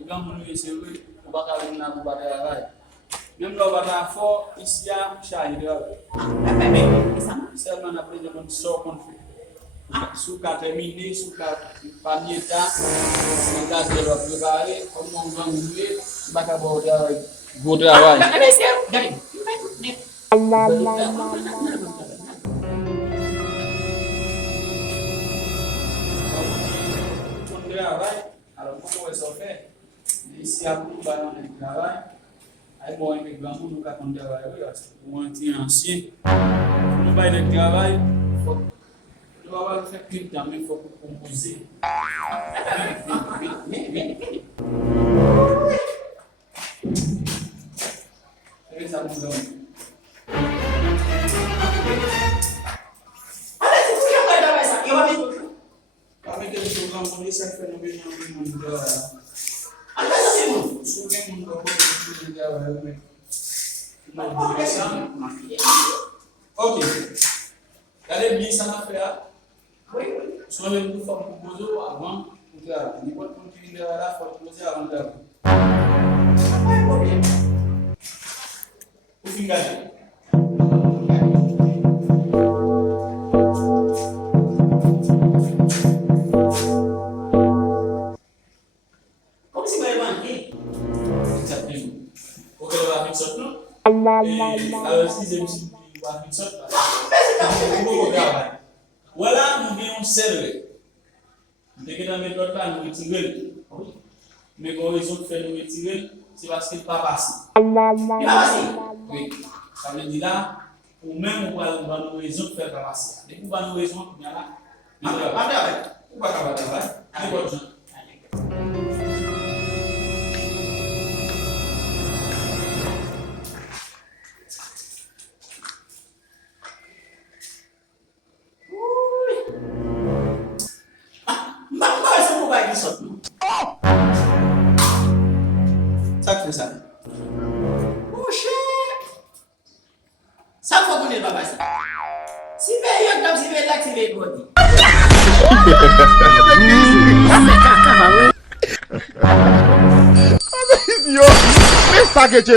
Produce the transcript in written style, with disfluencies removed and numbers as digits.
Gamun yesewe bakal na kubada rai. Memlo bata fo isya shahida. Selma na preja mon so konflik. Suka termine suka pamieta suka jero bibare omong ngwe baka boda boda rai. Alors como eso fe isi aku ba na travail ai mo en glamour no ka konde wa yo mo ti ancien no ba na travail faut no ba faire clip também faut composer essa música kami dari program polisi fenomena yang menjual. Anda sih sudah mengkopot menjual. Oke. Kalian bisa apa ya? Soalnya itu form proposal avant enggak. Ini buat kunci daerah form proposal avant enggak. Apa yang boleh? Tinggal. Kalau si zemsi wa hitsot wala mu bi on serve de que dans méthode là nous tingel mais quand ils ont fait nous tingel c'est parce qu'il pas passé il a passé oui ça veut dire là ou même on va nous raison faire passer de pour nous raison bien là après ou pas capable allez bonne journée. Ça. Oh shit. Ça faut qu'on ait pas ça. Si veille comme si veille là si veille body. Yo, me package